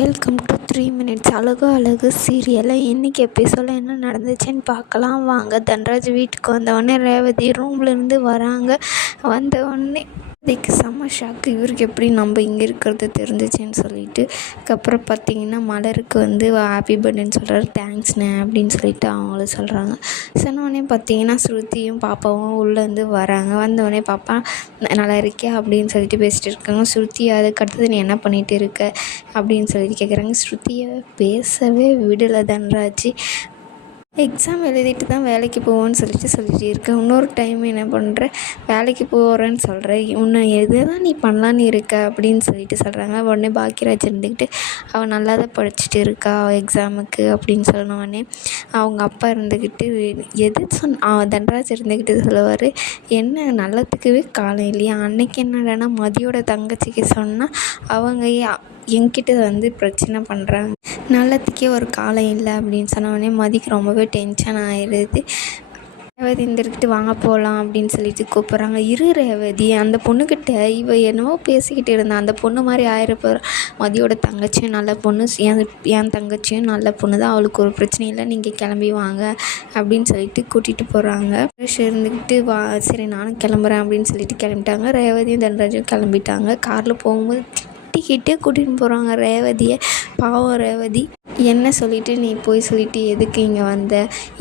Welcome to 3 minutes அழகு அழகு சீரியலில் இன்றைக்கி எபிசோடில் என்ன நடந்துச்சுன்னு பார்க்கலாம் வாங்க. தன்ராஜ் வீட்டுக்கு வந்தவொடனே ரேவதி ரூம்லேருந்து வராங்க. வந்தவொடனே அதுக்கு செம்ம ஷாக்கு, இவருக்கு எப்படி நம்ம இங்கே இருக்கிறது தெரிஞ்சிச்சின்னு சொல்லிட்டு. அதுக்கப்புறம் பார்த்திங்கன்னா மலருக்கு ஹாப்பி பர்த்டேன்னு சொல்கிறாரு, தேங்க்ஸ்ண்ணே அப்படின்னு சொல்லிட்டு அவங்களும் சொல்கிறாங்க. சொன்னோடனே பார்த்திங்கன்னா ஸ்ருதியும் பாப்பாவும் உள்ளேருந்து வராங்க. வந்தவொடனே பாப்பா நல்லா இருக்கியா அப்படின்னு சொல்லிட்டு பேசிகிட்டு இருக்காங்க. ஸ்ருதி அதுக்கடுத்தது நீ என்ன பண்ணிகிட்டு இருக்க அப்படின்னு சொல்லிட்டு கேட்குறாங்க. ஸ்ருதியை பேசவே விடலை தன்ராஜ். எக்ஸாம் எழுதிட்டு தான் வேலைக்கு போவோன்னு சொல்லிட்டு இருக்கேன். இன்னொரு டைம் என்ன பண்ணுற, வேலைக்கு போகிறேன்னு சொல்கிறேன், உன்னை எது தான் நீ பண்ணலான்னு இருக்க அப்படின்னு சொல்லிட்டு சொல்கிறாங்க. உடனே பாக்கியராஜ் இருந்துக்கிட்டு அவள் நல்லா தான் படிச்சுட்டு இருக்கா எக்ஸாமுக்கு அப்படின்னு சொன்னோடனே அவங்க அப்பா இருந்துக்கிட்டு எது தன்ராஜ் இருந்துக்கிட்டு சொல்லுவார், என்ன நல்லத்துக்குவே காலம் இல்லையா, அன்னைக்கு என்னடானா மதியோட தங்கச்சிக்கு சொன்னால் அவங்க என்கிட்ட பிரச்சனை பண்ணுறாங்க, நல்லத்துக்கே ஒரு காலம் இல்லை அப்படின்னு சொன்னோடனே மதிக்கு ரொம்பவே டென்ஷன் ஆயிடுது. ரேவதி இருந்துக்கிட்டு வாங்க போகலாம் அப்படின்னு சொல்லிட்டு கூப்பிட்றாங்க. ரேவதி அந்த பொண்ணுக்கிட்ட என்னவோ பேசிக்கிட்டு இருந்தான், அந்த பொண்ணு மாதிரி ஆயிரப்போகிற, மதியோட தங்கச்சியும் நல்ல பொண்ணு, என் தங்கச்சியும் நல்ல பொண்ணு தான், அவளுக்கு ஒரு பிரச்சனையும் இல்லை, நீங்கள் கிளம்பி வாங்க அப்படின்னு சொல்லிட்டு கூட்டிகிட்டு போகிறாங்க. இருந்துக்கிட்டு வா சரி நானும் கிளம்புறேன் அப்படின்னு சொல்லிட்டு கிளம்பிட்டாங்க. ரேவதியும் தன்ராஜும் கிளம்பிட்டாங்க. காரில் போகும்போது திட்டிக்கிட்டே கூட்டிகிட்டு போகிறாங்க ரேவதியை. பாவம் ரேவதி, என்ன சொல்லிவிட்டு நீ போய் சொல்லிவிட்டு எதுக்கு இங்கே வந்த,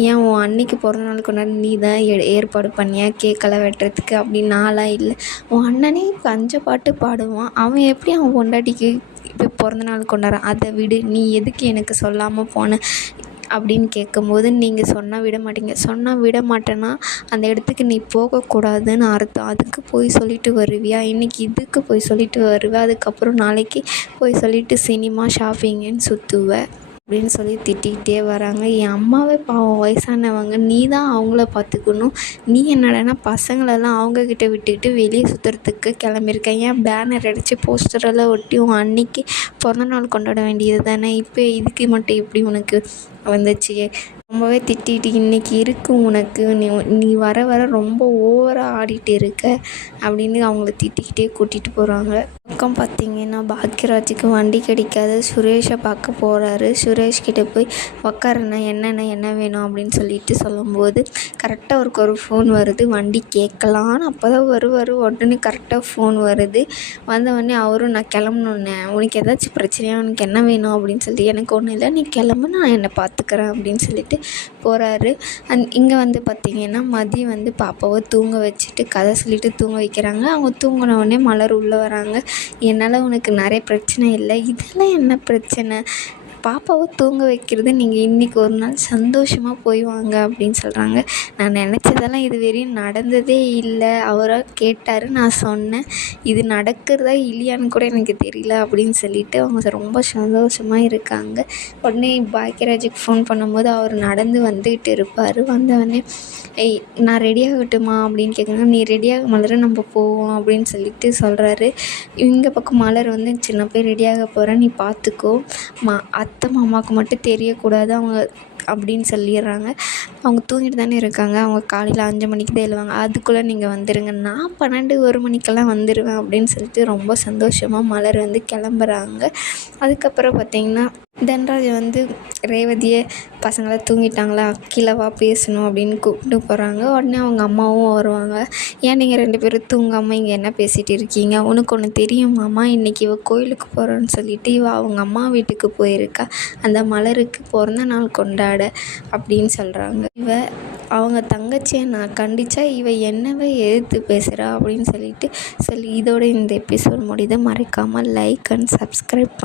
ஏன் உன் அன்னைக்கு பிறந்த நாள் கொண்டாடி நீ தான் ஏற்பாடு பண்ணியா கேக்கெல்லாம் வெட்டுறதுக்கு அப்படின்னு? நாளாக இல்லை, உன் அண்ணனே பஞ்ச பாட்டு பாடுவான், அவன் எப்படி அவன் பொண்டாட்டிக்கு இப்போ பிறந்த நாள் கொண்டாடுறான், அதை விடு, நீ எதுக்கு எனக்கு சொல்லாமல் போன அப்படின்னு கேட்கும்போது, நீங்கள் சொன்னால் விட மாட்டீங்க, சொன்னால் விட மாட்டேன்னா அந்த இடத்துக்கு நீ போகக்கூடாதுன்னு அர்த்தம், அதுக்கு போய் சொல்லிட்டு வருவியா, இன்றைக்கி இதுக்கு போய் சொல்லிட்டு வருவேன், அதுக்கப்புறம் நாளைக்கு போய் சொல்லிவிட்டு சினிமா ஷாப்பிங்குன்னு சுற்றுவேன் அப்படின்னு சொல்லி திட்டிகிட்டே வராங்க. என் அம்மாவே பாவம் வயசானவங்க, நீ தான் அவங்கள பார்த்துக்கணும், நீ என்னடானா பசங்களெல்லாம் அவங்கக்கிட்ட விட்டுக்கிட்டு வெளியே சுற்றுறதுக்கு கிளம்பியிருக்கேன், ஏன் பேனர் அடித்து போஸ்டரெல்லாம் ஒட்டி உன் அன்னைக்கு பிறந்த நாள் கொண்டாட வேண்டியது தானே, இப்போ இதுக்கு மட்டும் எப்படி உனக்கு வந்துச்சு, ரொம்பவே திட்டிட்டு இன்றைக்கி இருக்கு உனக்கு, நீ வர வர ரொம்ப ஓவராக ஆடிட்டு இருக்க அப்படின்னு அவங்கள திட்டிக்கிட்டே கூட்டிகிட்டு போகிறாங்க. பக்கம் பார்த்திங்கன்னா பாக்கியராஜுக்கு வண்டி கிடைக்காது, சுரேஷை பார்க்க போகிறாரு. சுரேஷ் கிட்டே போய் உக்காருண்ணா, என்ன வேணும் அப்படின்னு சொல்லிட்டு சொல்லும்போது கரெக்டாக அவருக்கு ஒரு ஃபோன் வருது. வண்டி கேட்கலான்னு அப்போ தான் வருவார், உடனே கரெக்டாக ஃபோன் வருது. வந்தவொடனே அவரும் நான் கிளம்பணுன்னே, உனக்கு ஏதாச்சும் பிரச்சனையா, உனக்கு என்ன வேணும் அப்படின்னு சொல்லிட்டு, எனக்கு ஒன்றும் இல்லை, நீ கிளம்பு, நான் என்னை பார்த்துக்கிறேன் அப்படின்னு சொல்லிட்டு போகிறாரு. இங்கே பார்த்திங்கன்னா மதி பாப்பாவை தூங்க வச்சுட்டு கதை சொல்லிட்டு தூங்க வைக்கிறாங்க. அவங்க தூங்கினவுடனே மலர் உள்ளே வராங்க. என்னால் உனக்கு நிறைய பிரச்சனை இல்லை, இதெல்லாம் என்ன பிரச்சனை, பாப்பாவை தூங்க வைக்கிறது நீங்கள் இன்றைக்கி ஒரு நாள் சந்தோஷமாக போய் வாங்க அப்படின்னு சொல்கிறாங்க. நான் நினச்சதெல்லாம் இது வரையும் நடந்ததே இல்லை, அவராக கேட்டார், நான் சொன்னேன், இது நடக்கிறதா இல்லையான்னு கூட எனக்கு தெரியல அப்படின்னு சொல்லிட்டு அவங்க ரொம்ப சந்தோஷமாக இருக்காங்க. உடனே பாக்கியராஜுக்கு ஃபோன் பண்ணும்போது அவர் நடந்து வந்துக்கிட்டு இருப்பார். வந்தவொடனே நான் ரெடியாகட்டுமா அப்படின்னு கேட்குறாங்க. நீ ரெடியாக மலர், நம்ம போவோம் அப்படின்னு சொல்லிட்டு சொல்கிறாரு. இங்கே பக்கம் மலர் சின்ன போய் ரெடியாக போகிறேன், நீ பார்த்துக்கோ, அத்தை மாமாவுக்கு மட்டும் தெரியக்கூடாது அவங்க அப்படின்னு சொல்லிடுறாங்க. அவங்க தூங்கிட்டு தானே இருக்காங்க, அவங்க காலையில் 5 மணிக்கு தான் எழுவாங்க, அதுக்குள்ளே நீங்கள் வந்துடுங்க, நான் 12-1 மணிக்கெல்லாம் வந்துடுவேன் அப்படின்னு சொல்லிட்டு ரொம்ப சந்தோஷமாக மலர் கிளம்புறாங்க. அதுக்கப்புறம் பார்த்திங்கன்னா தன்ராஜ் ரேவதியை பசங்களை தூங்கிட்டாங்களா, கீழவா பேசணும் அப்படின்னு கூப்பிட்டு போகிறாங்க. உடனே அவங்க அம்மாவும் வருவாங்க. ஏன் நீங்கள் 2 பேரும் தூங்காமல் இங்கே என்ன பேசிகிட்டு இருக்கீங்க, உனக்கு ஒன்று தெரியுமாம்மா, இன்றைக்கி இவள் கோயிலுக்கு போகிறேன்னு சொல்லிட்டு அவங்க அம்மா வீட்டுக்கு போயிருக்கா, அந்த மலருக்கு பிறந்த நாள் கொண்டாட அப்படின்னு சொல்கிறாங்க. அவங்க தங்கச்சியை நான் கண்டிச்சா என்னவே எதிர்த்து பேசுகிறா அப்படின்னு சொல்லி இதோட இந்த எபிசோட் முடியுது. மறக்காமல் லைக் அண்ட் சப்ஸ்கிரைப் பண்ணி